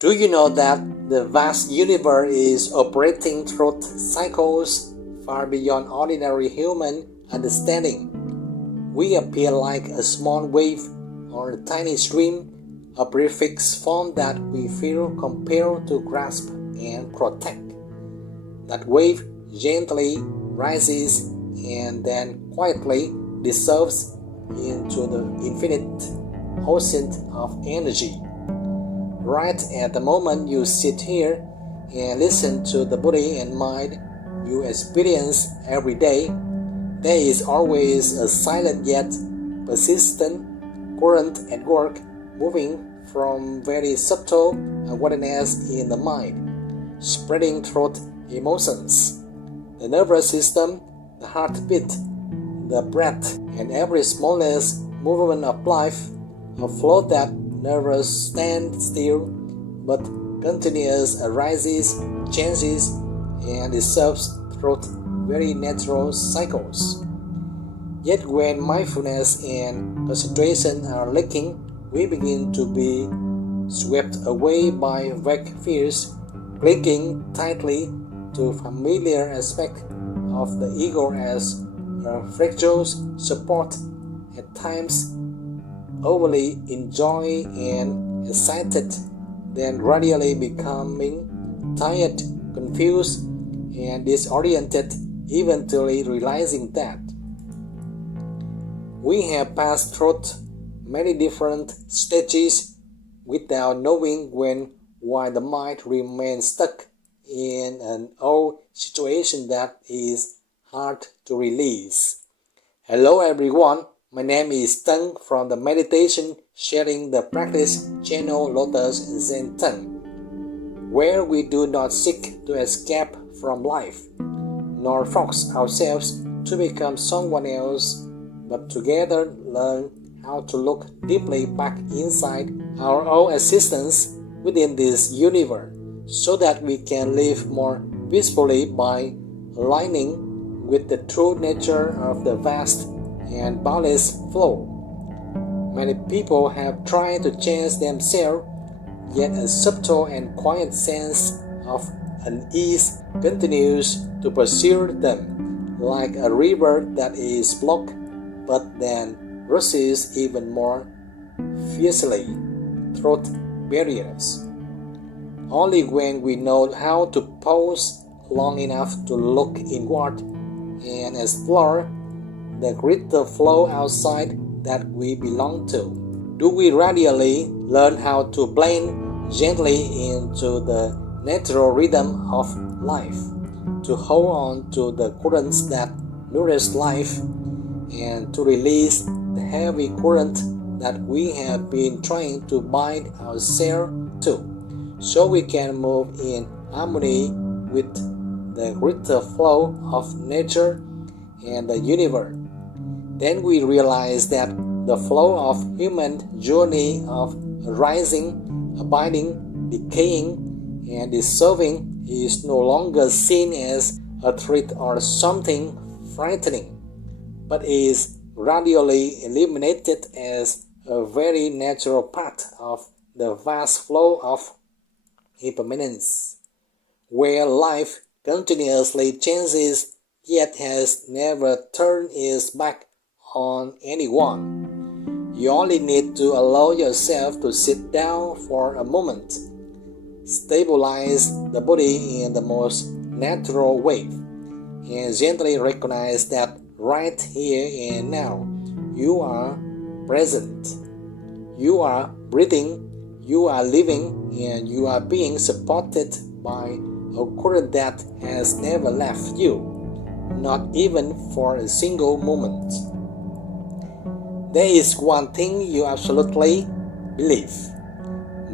Do you know that the vast universe is operating through cycles far beyond ordinary human understanding? We appear like a small wave or a tiny stream, a prefix form that we feel compelled to grasp and protect. That wave gently rises and then quietly dissolves into the infinite ocean of energy. Right at the moment you sit here and listen to the body and mind you experience every day, there is always a silent yet persistent current at work, moving from very subtle awareness in the mind, spreading through emotions, the nervous system, the heartbeat, the breath, and every smallest movement of life, a flow that never stands still but continuous arises, changes, and dissolves through very natural cycles. Yet when mindfulness and concentration are lacking, we begin to be swept away by vague fears, clinging tightly to familiar aspects of the ego as a fragile support, at times overly enjoyed and excited, then gradually becoming tired, confused, and disoriented, eventually realizing that we have passed through many different stages without knowing when, why the mind remains stuck in an old situation that is hard to release. Hello everyone, my name is Tân from the Meditation Sharing the Practice channel Lotuszentan, where we do not seek to escape from life, nor force ourselves to become someone else, but together learn how to look deeply back inside our own existence within this universe, so that we can live more peacefully by aligning with the true nature of the vast and boundless flow. Many people have tried to change themselves, yet a subtle and quiet sense of unease continues to pursue them, like a river that is blocked but then rushes even more fiercely through barriers. Only when we know how to pause long enough to look inward and explore the greater flow outside that we belong to, do we radially learn how to blend gently into the natural rhythm of life, to hold on to the currents that nourish life, and to release the heavy current that we have been trying to bind ourselves to, so we can move in harmony with the greater flow of nature and the universe. Then we realize that the flow of human journey of arising, abiding, decaying, and dissolving is no longer seen as a threat or something frightening, but is gradually eliminated as a very natural part of the vast flow of impermanence, where life continuously changes yet has never turned its back on anyone. You only need to allow yourself to sit down for a moment, stabilize the body in the most natural way, and gently recognize that right here and now you are present. You are breathing, you are living, and you are being supported by a current that has never left you, not even for a single moment. There is one thing you absolutely believe,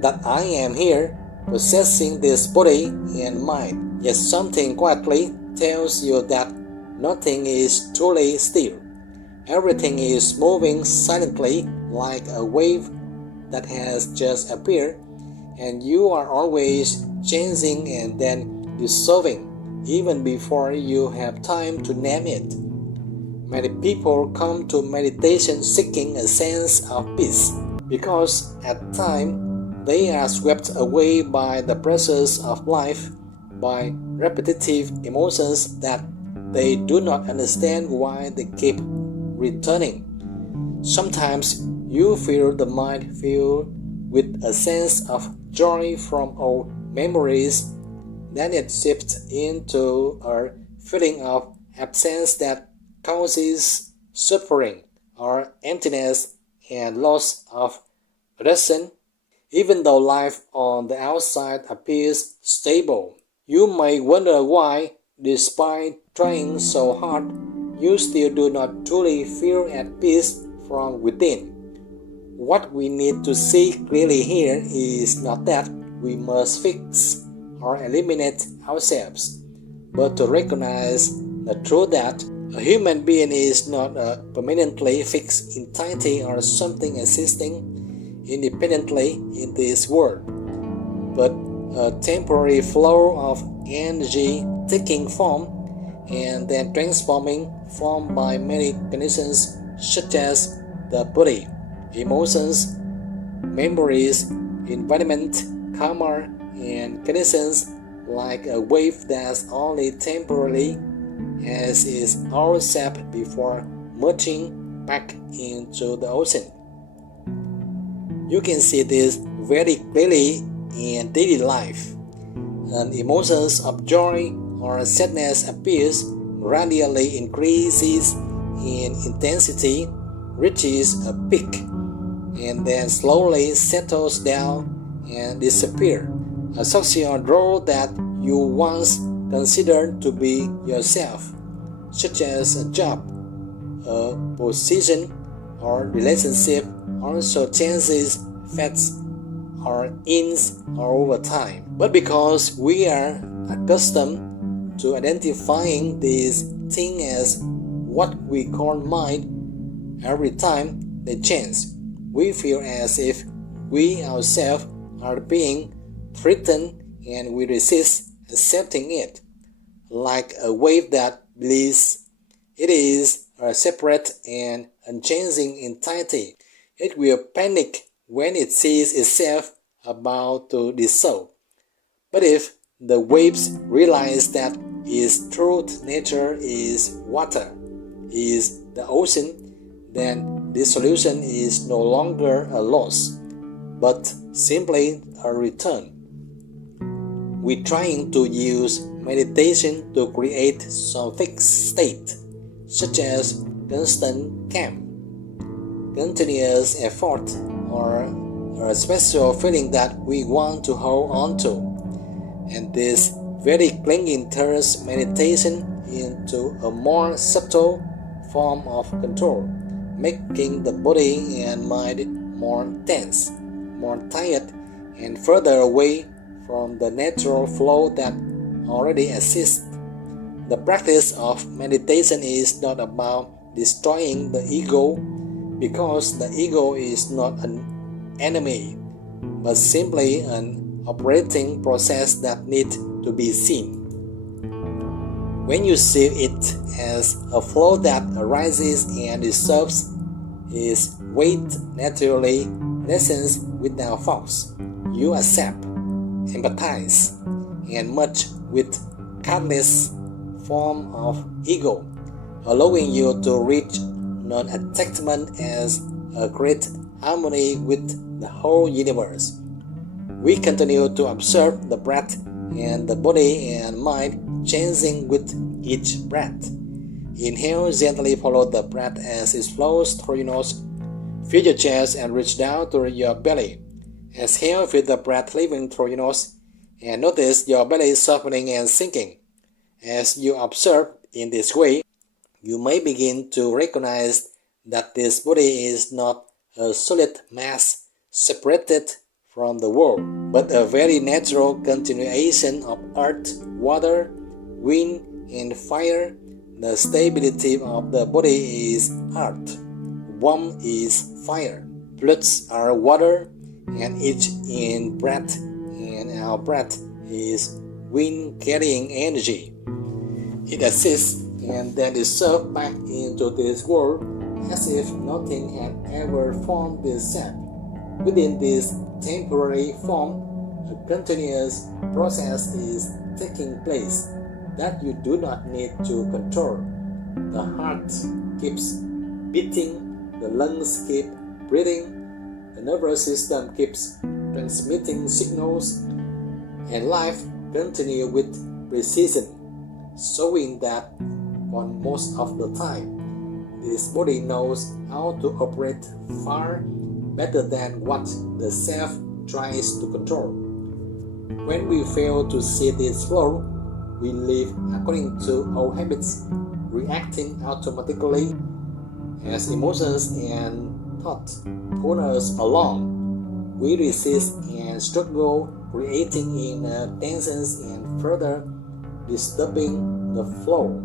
that I am here, possessing this body and mind, yet something quietly tells you that nothing is truly still. Everything is moving silently like a wave that has just appeared, and you are always changing and then dissolving, even before you have time to name it. Many people come to meditation seeking a sense of peace, because at times They are swept away by the pressures of life, by repetitive emotions that they do not understand why they keep returning. Sometimes you feel the mind filled with a sense of joy from old memories, then it shifts into a feeling of absence that causes suffering or emptiness and loss of reason. Even though life on the outside appears stable, you may wonder why, despite trying so hard, you still do not truly feel at peace from within. What we need to see clearly here is not that we must fix or eliminate ourselves, but to recognize the truth that a human being is not a permanently fixed entity or something existing independently in this world, but a temporary flow of energy taking form and then transforming form by many conditions such as the body, emotions, memories, environment, karma, and conditions like a wave that's only temporarily as is our sap before merging back into the ocean. You can see this very clearly in daily life. An emotions of joy or sadness appears, gradually increases in intensity, reaches a peak, and then slowly settles down and disappears. A social role that you once considered to be yourself, such as a job, a position, or relationship, also changes, fades, or ends over time. But because we are accustomed to identifying these things as what we call mind, every time they change, we feel as if we ourselves are being threatened and we resist accepting it. Like a wave that believes it is a separate and unchanging entity, it will panic when it sees itself about to dissolve. But if the waves realize that its true nature is water, is the ocean, then dissolution is no longer a loss, but simply a return. We're trying to use meditation to create some fixed state, such as constant calm, continuous effort, or a special feeling that we want to hold on to. And this very clinging turns meditation into a more subtle form of control, making the body and mind more tense, more tired, and further away from the natural flow that already exists. The practice of meditation is not about destroying the ego, because the ego is not an enemy, but simply an operating process that needs to be seen. When you see it as a flow that arises and dissolves, its weight naturally lessens without force. You accept, empathize, and merge with countless forms of ego, allowing you to reach non-attachment as a great harmony with the whole universe. We continue to observe the breath and the body and mind changing with each breath. Inhale, gently follow the breath as it flows through your nose. Feel your chest and reach down to your belly. Exhale, feel the breath leaving through your nose and notice your belly softening and sinking. As you observe in this way, you may begin to recognize that this body is not a solid mass separated from the world, but a very natural continuation of earth, water, wind, and fire. The stability of the body is earth, warmth is fire, fluids are water, and each in breath and our breath is wind carrying energy. It exists and then dissolves back into this world as if nothing had ever formed itself. Within this temporary form, a continuous process is taking place that you do not need to control. The heart keeps beating, the lungs keep breathing, the nervous system keeps transmitting signals, and life continues with precision, showing that for most of the time, this body knows how to operate far better than what the self tries to control. When we fail to see this flow, we live according to our habits, reacting automatically as emotions and thoughts pull us along. We resist and struggle, creating inner tensions and further disturbing the flow.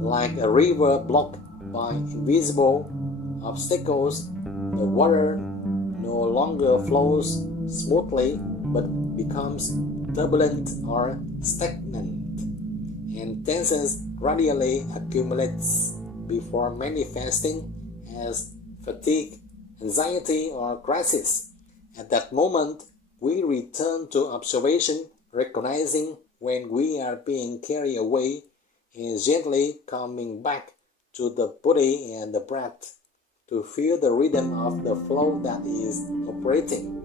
Like a river blocked by invisible obstacles, the water no longer flows smoothly but becomes turbulent or stagnant, and tensions gradually accumulates before manifesting as fatigue, anxiety, or crisis. At that moment, we return to observation, recognizing when we are being carried away and gently coming back to the body and the breath to feel the rhythm of the flow that is operating.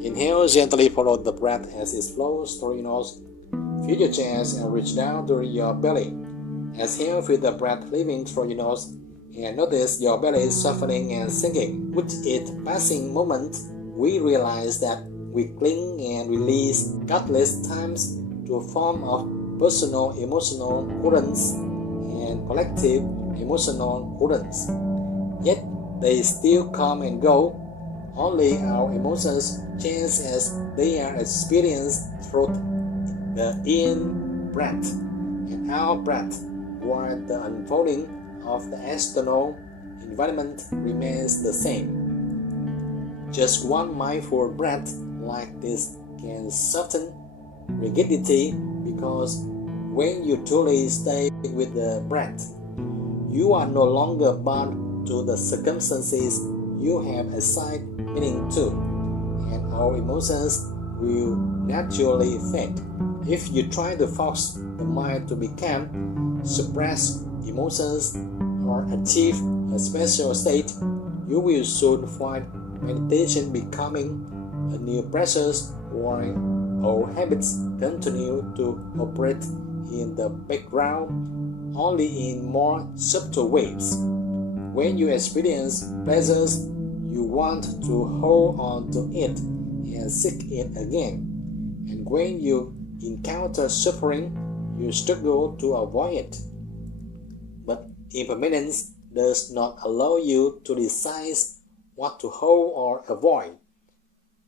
Inhale, gently follow the breath as it flows through your nose. Feel your chest and reach down to your belly. Exhale, feel the breath leaving through your nose and notice your belly softening and sinking. With each passing moment, we realize that we cling and release countless times to a form of personal emotional currents and collective emotional currents. Yet they still come and go. Only our emotions change as they are experienced through the in-breath and out-breath, while the unfolding of the external environment remains the same. Just one mindful breath like this can soften rigidity, because when you truly stay with the breath, you are no longer bound to the circumstances you have assigned meaning to, and our emotions will naturally fade. If you try to force the mind to be calm, suppress emotions, or achieve a special state, you will soon find meditation becoming a new process, while our habits continue to operate in the background, only in more subtle ways. When you experience pleasures, you want to hold on to it and seek it again. And when you encounter suffering, you struggle to avoid it. But impermanence does not allow you to decide what to hold or avoid.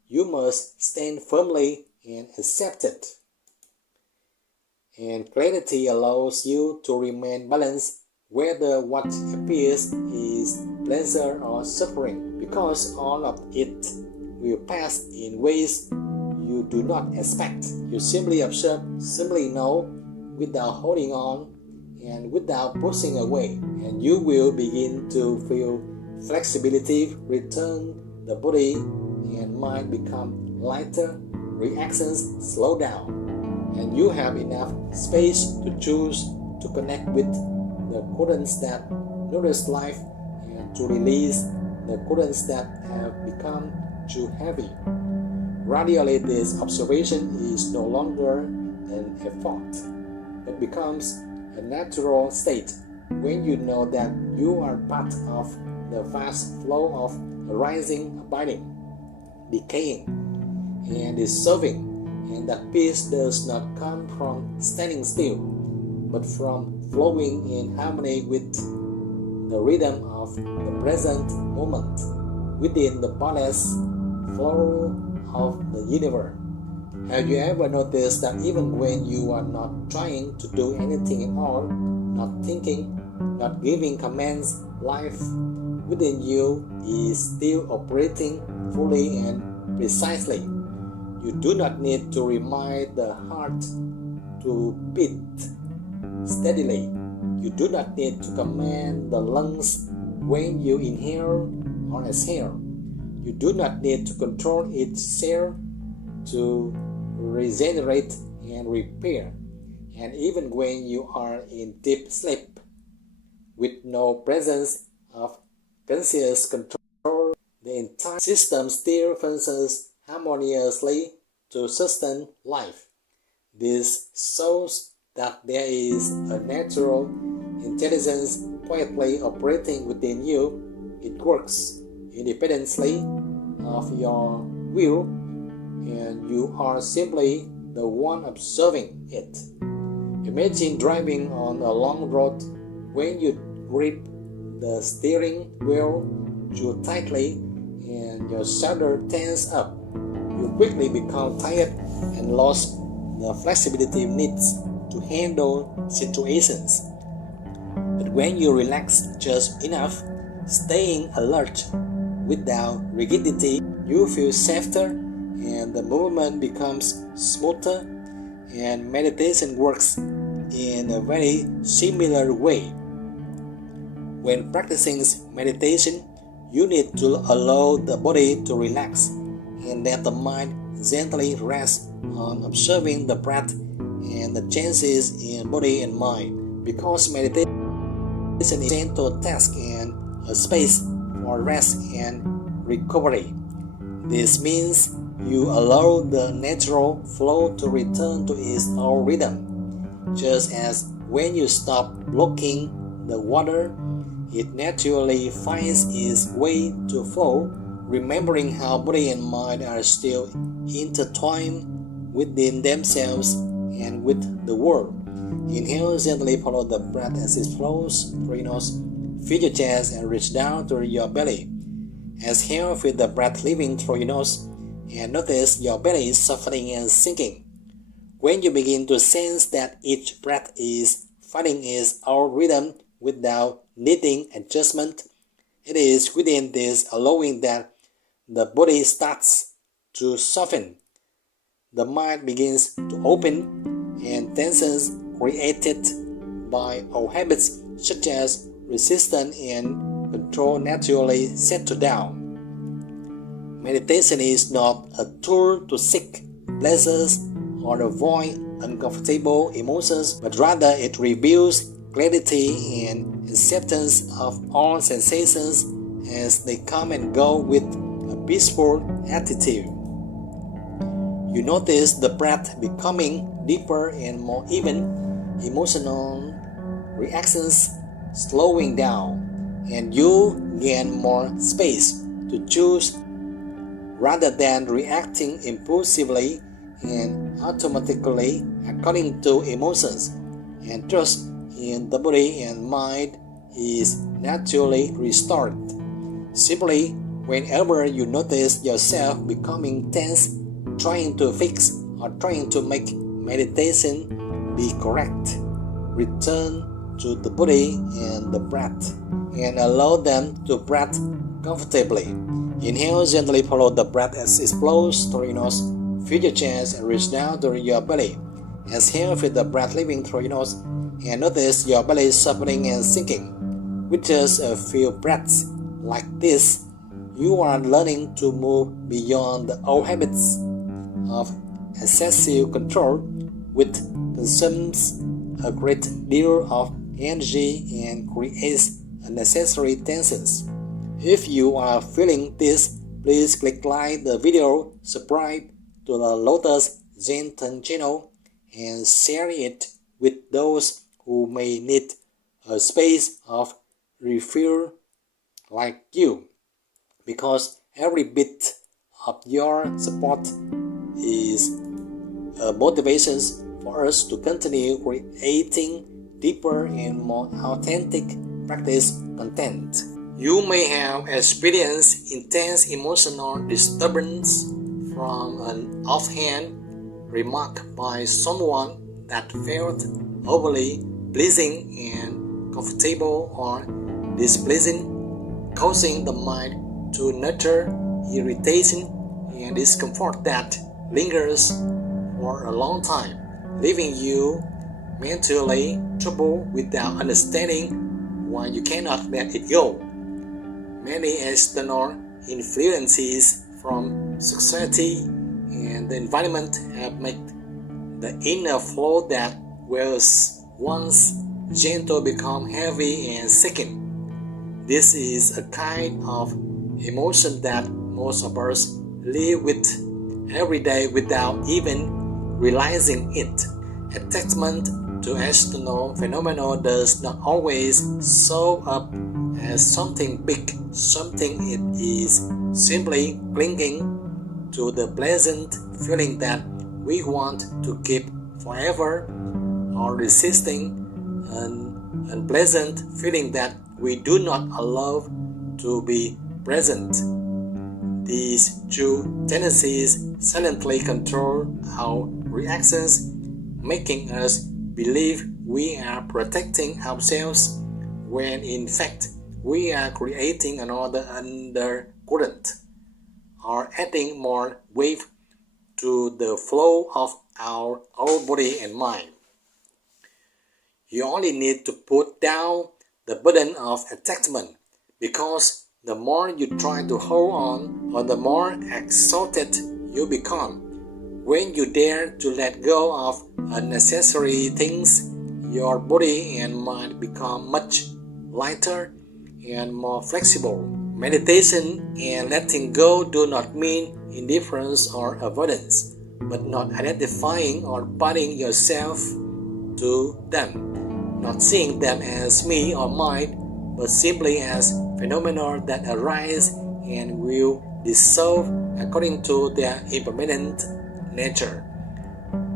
You must stand firmly and accept it. And clarity allows you to remain balanced whether what appears is pleasure or suffering, because all of it will pass in ways you do not expect. You simply observe, simply know, without holding on and without pushing away, and you will begin to feel flexibility return. The body and mind become lighter, reactions slow down, and you have enough space to choose to connect with the currents that nourish life and to release the currents that have become too heavy. Gradually, this observation is no longer an effort, but becomes a natural state when you know that you are part of the vast flow of arising, abiding, decaying, and dissolving, and that peace does not come from standing still, but from flowing in harmony with the rhythm of the present moment within the boundless flow of the universe. Have you ever noticed that even when you are not trying to do anything at all, not thinking, not giving commands, life within you is still operating fully and precisely? You do not need to remind the heart to beat steadily. You do not need to command the lungs when you inhale or exhale. You do not need to control its cell to regenerate and repair. And even when you are in deep sleep, with no presence of conscious control, the entire system still functions harmoniously to sustain life. This shows that there is a natural intelligence quietly operating within you. It works independently of your will, and you are simply the one observing it. Imagine driving on a long road. When you grip the steering wheel too tightly and your shoulder tenses up, you quickly become tired and lose the flexibility needed to handle situations. But when you relax just enough, staying alert without rigidity, you feel safer and the movement becomes smoother. And meditation works in a very similar way. When practicing meditation, you need to allow the body to relax and let the mind gently rest on observing the breath and the changes in body and mind. Because meditation is a gentle task and a space for rest and recovery. This means you allow the natural flow to return to its own rhythm. Just as when you stop blocking the water, it naturally finds its way to flow, remembering how body and mind are still intertwined within themselves and with the world. Inhale, gently follow the breath as it flows through your nose. Fill your chest and reach down to your belly. Exhale, feel the breath leaving through your nose and notice your belly softening and sinking. When you begin to sense that each breath is finding its own rhythm without needing adjustment, it is within this allowing that the body starts to soften. The mind begins to open and tensions created by old habits such as resistance and control naturally settle down. Meditation is not a tool to seek pleasures or avoid uncomfortable emotions, but rather it reveals clarity and acceptance of all sensations as they come and go with a peaceful attitude. You notice the breath becoming deeper and more even, emotional reactions slowing down, and you gain more space to choose rather than reacting impulsively and automatically according to emotions, and trust in the body and mind is naturally restored. Simply, whenever you notice yourself becoming tense, trying to fix or trying to make meditation be correct, return to the body and the breath and allow them to breathe comfortably. Inhale, gently follow the breath as it flows through your nose. Fill your chest and reach down to your belly. Exhale, feel the breath leaving through your nose and notice your belly softening and sinking. With just a few breaths like this, you are learning to move beyond the old habits of excessive control, which consumes a great deal of energy and creates unnecessary tensions. If you are feeling this, please click like the video, subscribe to the Lotuszentan channel, and share it with those who may need a space of refill like you, because every bit of your support is a motivation for us to continue creating deeper and more authentic practice content. You may have experienced intense emotional disturbance from an offhand remark by someone that felt overly pleasing and comfortable or displeasing, causing the mind to nurture irritation and discomfort that lingers for a long time, leaving you mentally troubled without understanding why you cannot let it go. Many external influences from society and the environment have made the inner flow that was once gentle become heavy and sinking. This is a kind of emotion that most of us live with every day without even realizing it. Attachment to external phenomena does not always show up as something big. Something it is simply clinging to the pleasant feeling that we want to keep forever, or resisting an unpleasant feeling that we do not allow to be present. These two tendencies silently control our reactions, making us believe we are protecting ourselves when in fact we are creating another undercurrent or adding more weight to the flow of our own body and mind. You only need to put down the burden of attachment, because the more you try to hold on, or the more exhausted you become. When you dare to let go of unnecessary things, your body and mind become much lighter and more flexible. Meditation and letting go do not mean indifference or avoidance, but not identifying or binding yourself to them, not seeing them as me or mine, but simply as phenomena that arise and will dissolve according to their impermanent nature.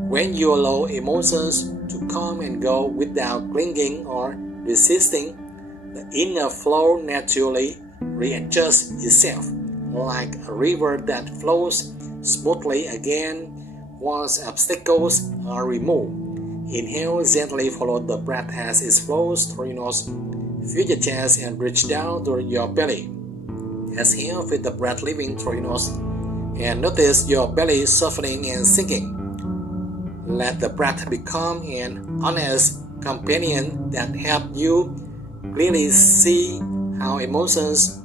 When you allow emotions to come and go without clinging or resisting, the inner flow naturally readjusts itself, like a river that flows smoothly again once obstacles are removed. Inhale, gently follow the breath as it flows through your nose. Feel your chest and reach down to your belly. Exhale, feel the breath leaving through your nose and notice your belly softening and sinking. Let the breath become an honest companion that helps you clearly see how emotions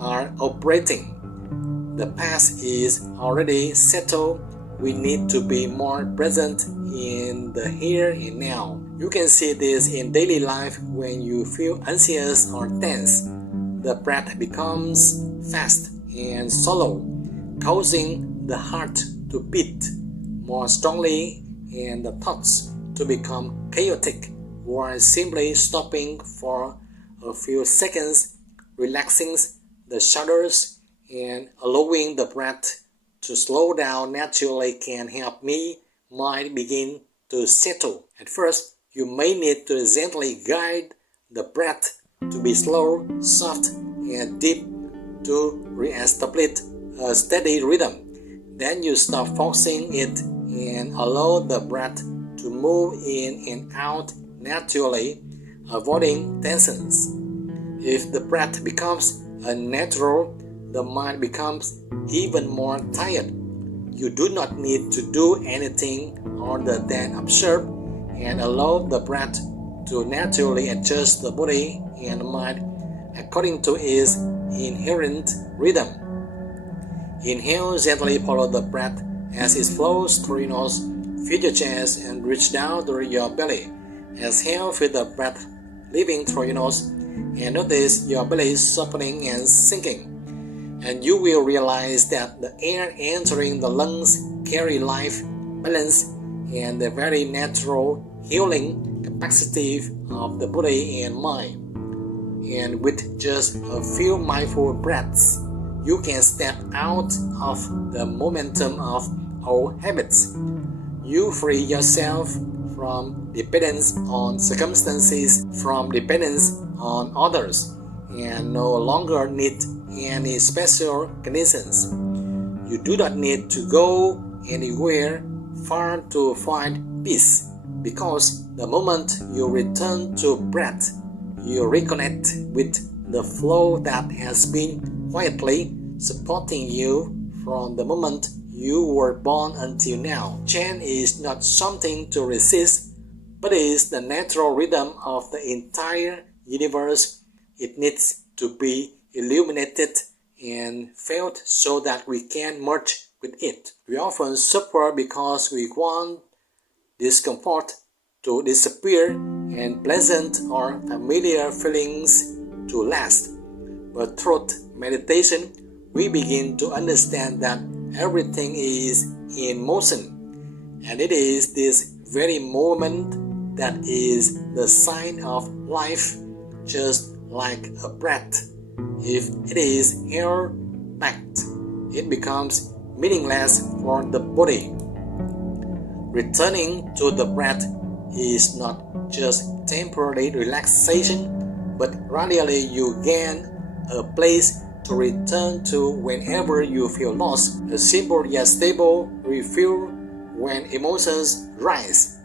are operating. The past is already settled. We need to be more present in the here and now. You can see this in daily life when you feel anxious or tense. The breath becomes fast and shallow, causing the heart to beat more strongly and the thoughts to become chaotic, while simply stopping for a few seconds, relaxing the shoulders and allowing the breath to slow down naturally can help mind begin to settle. At first, you may need to gently guide the breath to be slow, soft, and deep to re-establish a steady rhythm. Then you stop forcing it and allow the breath to move in and out naturally, avoiding tensions. If the breath becomes unnatural, the mind becomes even more tired. You do not need to do anything other than observe and allow the breath to naturally adjust the body and mind according to its inherent rhythm. Inhale, gently follow the breath as it flows through your nose. Feel your chest and reach down to your belly. Exhale, feel the breath leaving through your nose and notice your belly softening and sinking. And you will realize that the air entering the lungs carry life, balance, and the very natural healing capacity of the body and mind. And with just a few mindful breaths, you can step out of the momentum of old habits. You free yourself from dependence on circumstances, from dependence on others, and no longer need any special conditions. You do not need to go anywhere far to find peace, because the moment you return to breath, you reconnect with the flow that has been quietly supporting you from the moment you were born until now. Change is not something to resist, but is the natural rhythm of the entire universe. It needs to be illuminated and felt so that we can merge with it. We often suffer because we want discomfort to disappear and pleasant or familiar feelings to last. But through meditation, we begin to understand that everything is in motion, and it is this very moment that is the sign of life, just like a breath. If it is air-packed, it becomes meaningless for the body. Returning to the breath is not just temporary relaxation, but really you gain a place to return to whenever you feel lost, a simple yet stable refuel when emotions rise,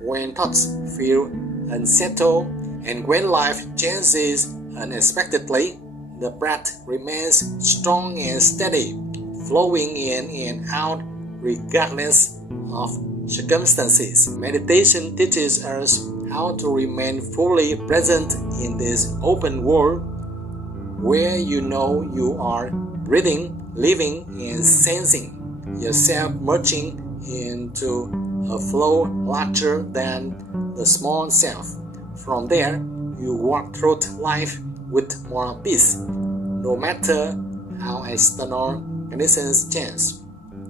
when thoughts feel unsettled, and when life changes unexpectedly. The breath remains strong and steady, flowing in and out regardless of circumstances. Meditation teaches us how to remain fully present in this open world where you know you are breathing, living, and sensing yourself merging into a flow larger than the small self. From there, you walk through life with more peace, no matter how external conditions change.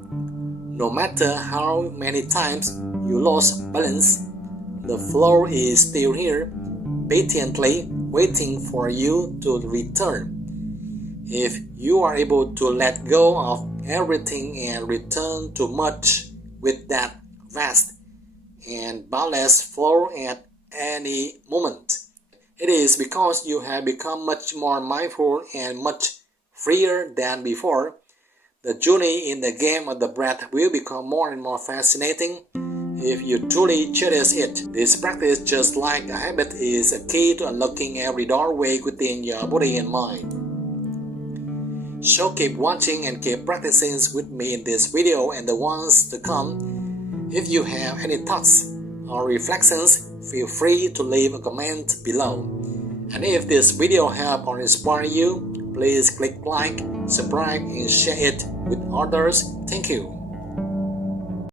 No matter how many times you lost balance, the flow is still here, patiently waiting for you to return. If you are able to let go of everything and return to merge with that vast and boundless flow at any moment, it is because you have become much more mindful and much freer than before. The journey in the game of the breath will become more and more fascinating if you truly cherish it. This practice, just like a habit, is a key to unlocking every doorway within your body and mind. So keep watching and keep practicing with me in this video and the ones to come. If you have any thoughts or reflections, feel free to leave a comment below. And if this video helped or inspired you, please click like, subscribe, and share it with others. Thank you.